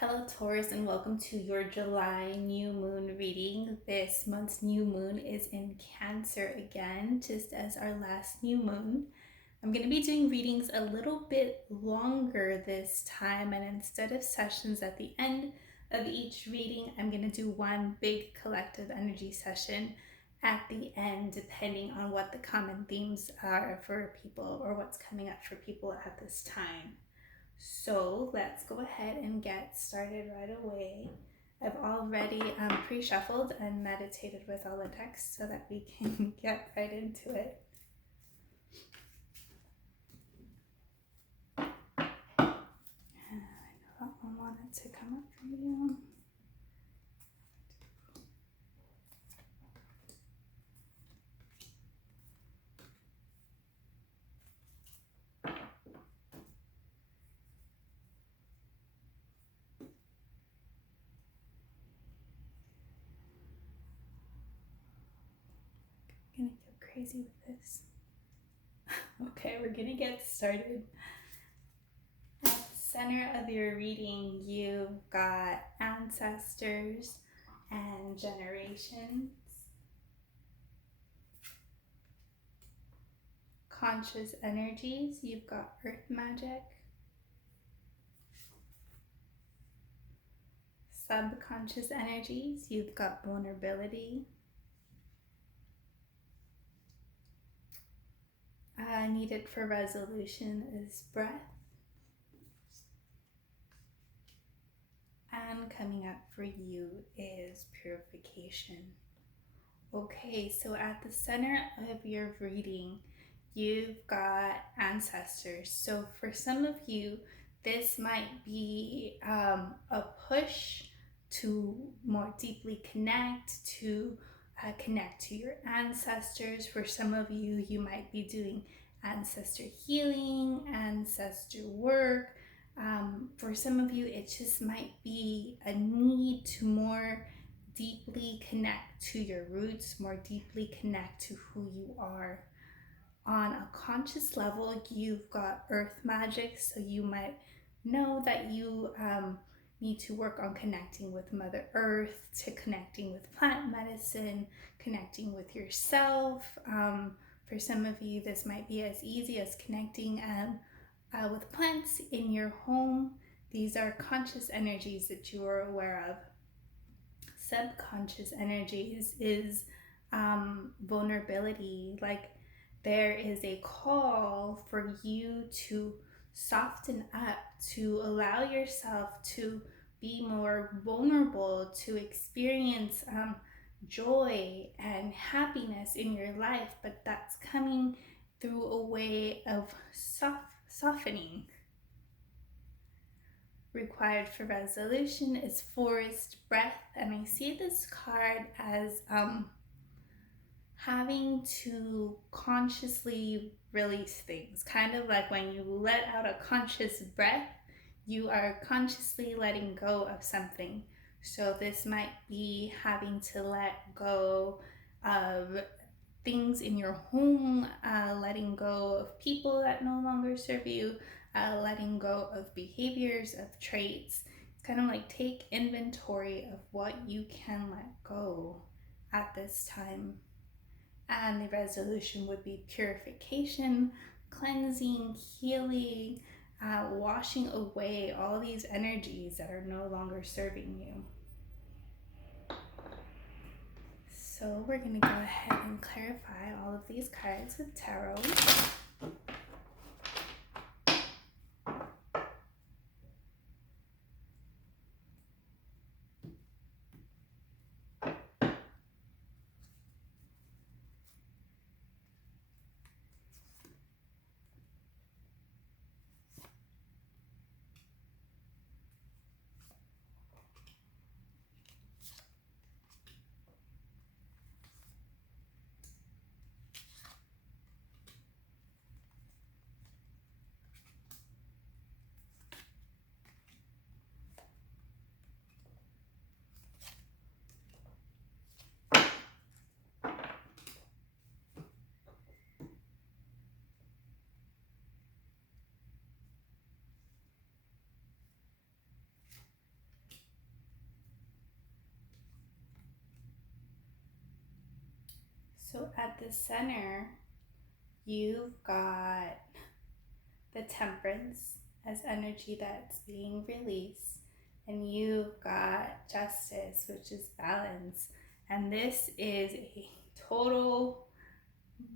Hello Taurus, and welcome to your July new moon reading. This month's new moon is in Cancer again, just as our last new moon. I'm going to be doing readings a little bit longer this time, and instead of sessions at the end of each reading, I'm going to do one big collective energy session at the end, depending on what the common themes are for people or what's coming up for people at this time. So let's go ahead and get started right away. I've already pre-shuffled and meditated with all the texts so that we can get right into it. I know that one wanted to come up for you. I'm gonna go crazy with this. Okay, we're gonna get started. At the center of your reading, you've got ancestors and generations, conscious energies. You've got earth magic, subconscious energies. You've got vulnerability, needed for resolution is breath, and coming up for you is purification. Okay, so at the center of your reading, you've got ancestors. So for some of you, this might be a push to more deeply connect to your ancestors. For some of you, you might be doing ancestor healing, ancestor work. For some of you, it just might be a need to more deeply connect to your roots, more deeply connect to who you are. On a conscious level, you've got earth magic, so you might know that you need to work on connecting with Mother Earth, to connecting with plant medicine, connecting with yourself. For some of you, this might be as easy as connecting with plants in your home. These are conscious energies that you are aware of. Subconscious energies is vulnerability. Like, there is a call for you to soften up, to allow yourself to be more vulnerable, to experience joy and happiness in your life, but that's coming through a way of softening. Required for resolution is forest breath, and I see this card as having to consciously release things, kind of like when you let out a conscious breath, you are consciously letting go of something. So this might be having to let go of things in your home, letting go of people that no longer serve you, letting go of behaviors, of traits. It's kind of like take inventory of what you can let go at this time. And the resolution would be purification, cleansing, healing, washing away all these energies that are no longer serving you. So we're going to go ahead and clarify all of these cards with tarot. So at the center, you've got the temperance as energy that's being released, and you've got justice, which is balance. And this is a total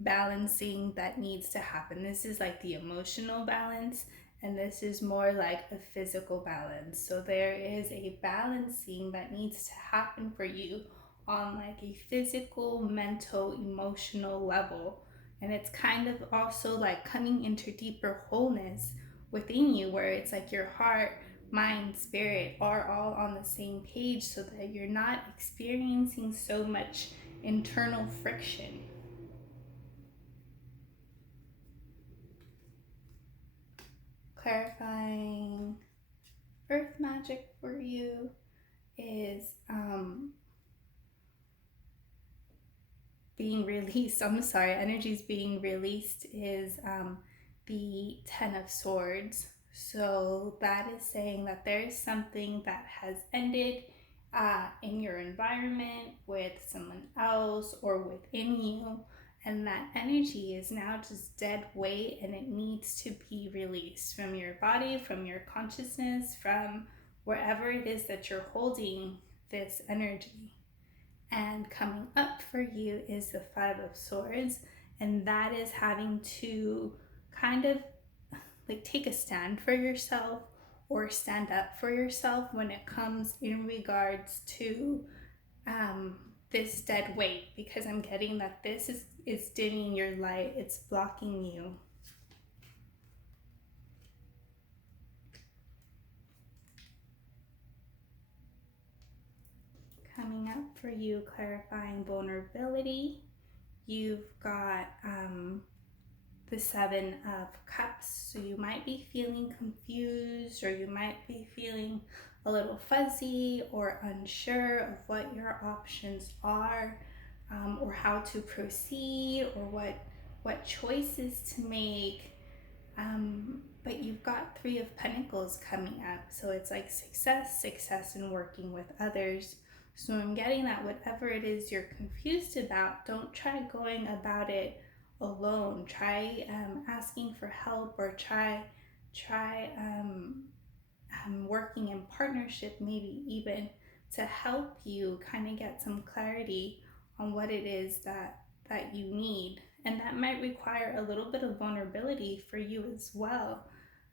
balancing that needs to happen. This is like the emotional balance, and this is more like a physical balance. So there is a balancing that needs to happen for you on like a physical, mental, emotional level. And it's kind of also like coming into deeper wholeness within you, where it's like your heart, mind, spirit are all on the same page, so that you're not experiencing so much internal friction. Clarifying earth magic for you is being released. I'm sorry, energies being released is the Ten of Swords. So that is saying that there's something that has ended in your environment with someone else or within you, and that energy is now just dead weight, and it needs to be released from your body, from your consciousness, from wherever it is that you're holding this energy. And coming up for you is the Five of Swords, and that is having to kind of like take a stand for yourself or stand up for yourself when it comes in regards to um, this dead weight, because I'm getting that this is dimming your light, it's blocking you. Coming up for you, clarifying vulnerability, you've got the Seven of Cups. So you might be feeling confused, or you might be feeling a little fuzzy or unsure of what your options are, or how to proceed, or what choices to make. But you've got Three of Pentacles coming up. So it's like success in working with others. So I'm getting that whatever it is you're confused about, don't try going about it alone. Try asking for help, or try working in partnership, maybe even to help you kind of get some clarity on what it is that you need. And that might require a little bit of vulnerability for you as well,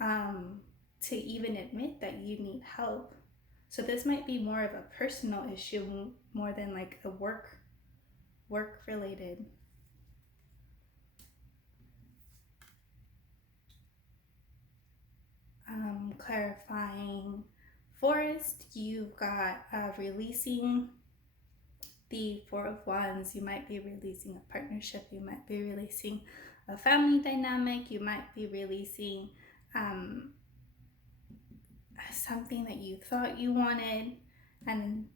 to even admit that you need help. So this might be more of a personal issue more than like a work related. Clarifying forest, you've got releasing the Four of Wands. You might be releasing a partnership, you might be releasing a family dynamic, you might be releasing something that you thought you wanted, and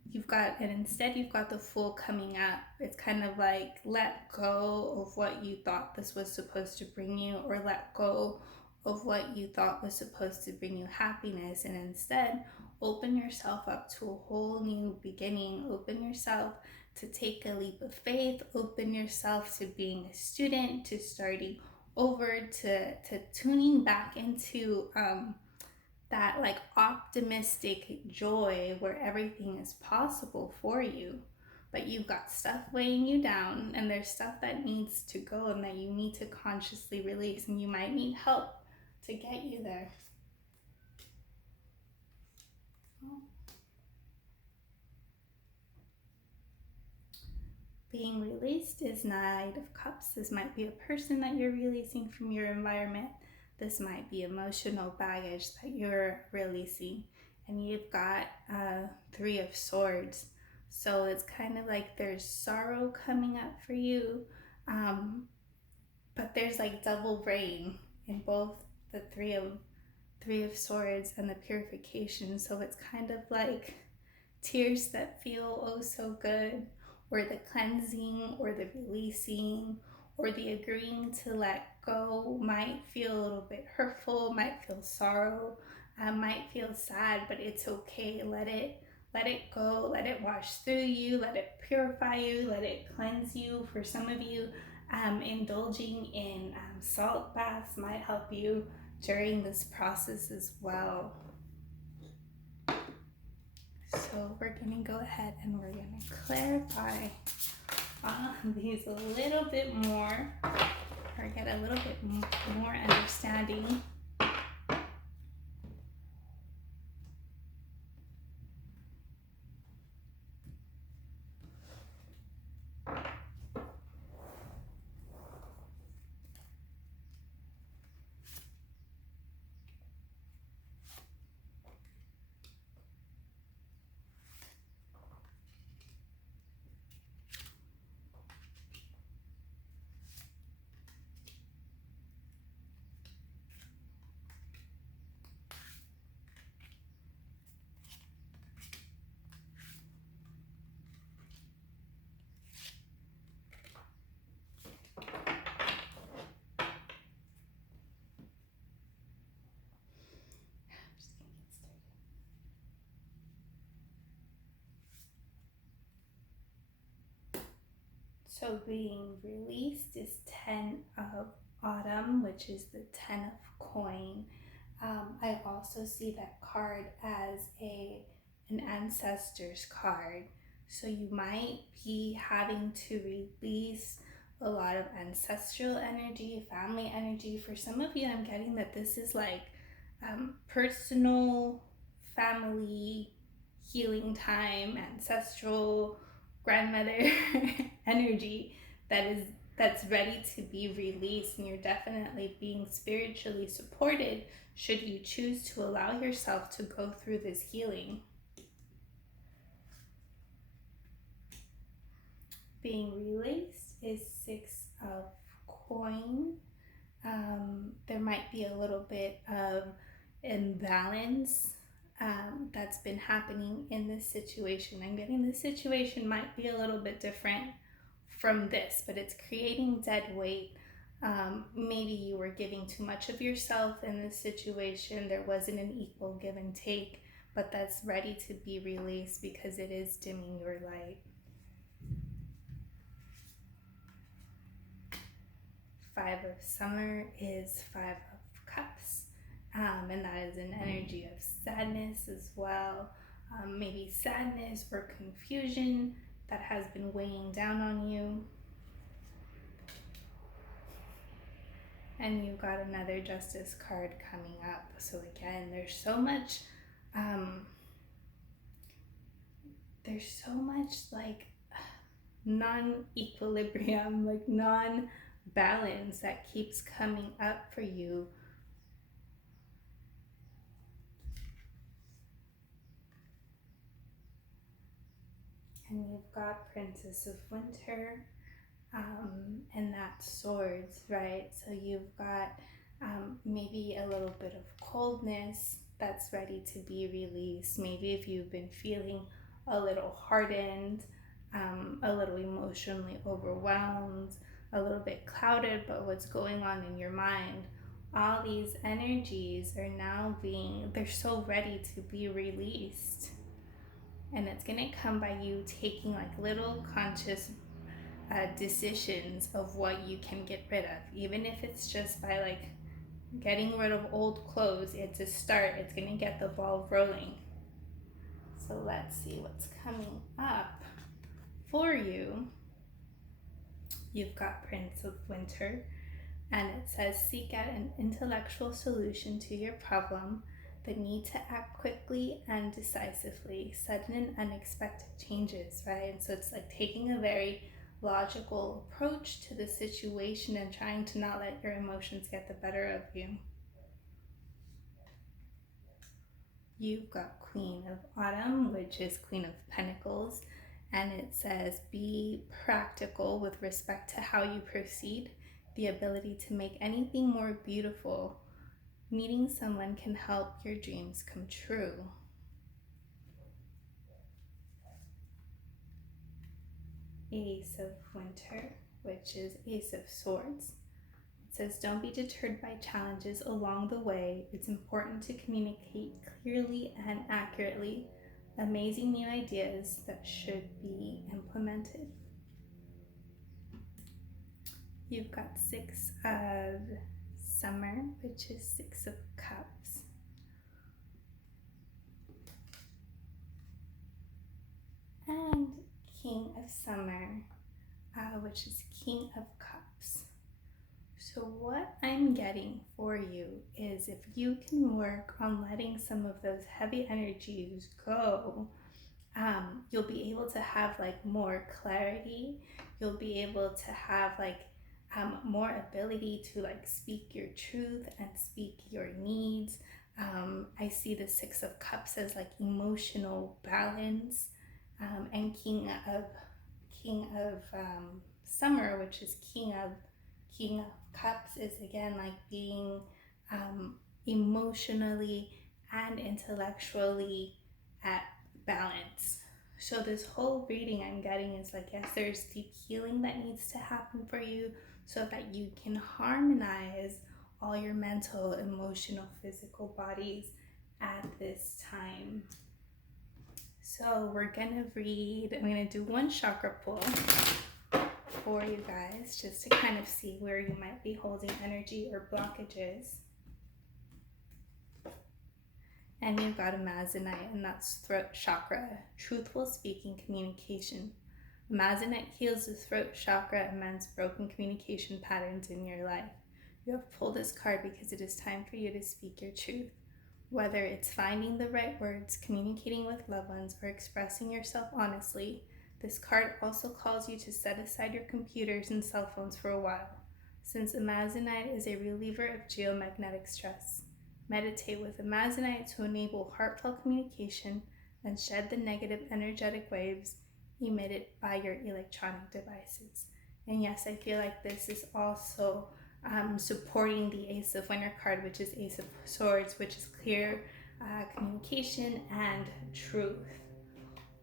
instead you've got the Fool coming up. It's kind of like let go of what you thought this was supposed to bring you, or let go of what you thought was supposed to bring you happiness, and instead open yourself up to a whole new beginning. Open yourself to take a leap of faith. Open yourself to being a student, to starting over, to tuning back into that like optimistic joy where everything is possible for you. But you've got stuff weighing you down, and there's stuff that needs to go and that you need to consciously release, and you might need help to get you there. Being released is Knight of Cups. This might be a person that you're releasing from your environment. This might be emotional baggage that you're releasing. And you've got Three of Swords. So it's kind of like there's sorrow coming up for you, but there's like double rain in both the Three of Swords and the purification. So it's kind of like tears that feel oh so good, or the cleansing, or the releasing, or the agreeing to let go might feel a little bit hurtful, might feel sorrow, might feel sad, but it's okay. Let it go, let it wash through you, let it purify you, let it cleanse you. For some of you, indulging in salt baths might help you during this process as well. So we're going to go ahead and we're going to clarify these a little bit more, or get a little bit more understanding. So being released is 10 of Autumn, which is the 10 of coin. I also see that card as an ancestor's card. So you might be having to release a lot of ancestral energy, family energy. For some of you, I'm getting that this is like personal family healing time, ancestral grandmother energy that's ready to be released, and you're definitely being spiritually supported should you choose to allow yourself to go through this healing. Being released is 6 of coin. There might be a little bit of imbalance that's been happening in this situation. I'm getting this situation might be a little bit different from this, but it's creating dead weight. Maybe you were giving too much of yourself in this situation. There wasn't an equal give and take, but that's ready to be released because it is dimming your light. 5 of summer is 5 of cups, and that is an energy of sadness as well. Maybe sadness or confusion that has been weighing down on you. And you've got another justice card coming up. So again, there's so much like non-equilibrium, like non-balance that keeps coming up for you. And you've got Princess of Winter, and that's swords, right? So you've got maybe a little bit of coldness that's ready to be released. Maybe if you've been feeling a little hardened, a little emotionally overwhelmed, a little bit clouded by what's going on in your mind, all these energies are now they're so ready to be released. And it's going to come by you taking like little conscious decisions of what you can get rid of, even if it's just by like getting rid of old clothes. It's a start. It's going to get the ball rolling. So let's see what's coming up for you. You've got Prince of Winter, and it says seek out an intellectual solution to your problem. The need to act quickly and decisively, sudden and unexpected changes, right? And so it's like taking a very logical approach to the situation and trying to not let your emotions get the better of you. You've got Queen of Autumn, which is Queen of Pentacles, and it says be practical with respect to how you proceed, the ability to make anything more beautiful. Meeting someone can help your dreams come true. Ace of Winter, which is Ace of Swords. It says, don't be deterred by challenges along the way. It's important to communicate clearly and accurately. amazing new ideas that should be implemented. You've got Six of Summer, which is Six of Cups. And King of Summer, which is King of Cups. So what I'm getting for you is if you can work on letting some of those heavy energies go, you'll be able to have like more clarity. You'll be able to have like more ability to like speak your truth and speak your needs. I see the Six of Cups as like emotional balance, and King of Summer, which is King of Cups, is again like being emotionally and intellectually at balance. So this whole reading I'm getting is like, yes, there's deep healing that needs to happen for you so that you can harmonize all your mental, emotional, physical bodies at this time. So I'm gonna do one chakra pull for you guys just to kind of see where you might be holding energy or blockages. And you've got Amazonite, and that's throat chakra, truthful speaking communication. Amazonite heals the throat chakra and mends broken communication patterns in your life. You have pulled this card because it is time for you to speak your truth. Whether it's finding the right words, communicating with loved ones, or expressing yourself honestly, this card also calls you to set aside your computers and cell phones for a while, since Amazonite is a reliever of geomagnetic stress. Meditate with Amazonite to enable heartfelt communication and shed the negative energetic waves emitted by your electronic devices. And yes, I feel like this is also supporting the Ace of Winter card, which is Ace of Swords, which is clear communication and truth.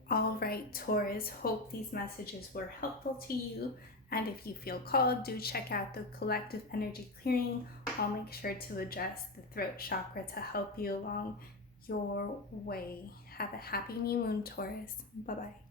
All right, Taurus, hope these messages were helpful to you. And if you feel called, do check out the collective energy clearing. I'll make sure to address the throat chakra to help you along your way. Have a happy new moon, Taurus. Bye-bye.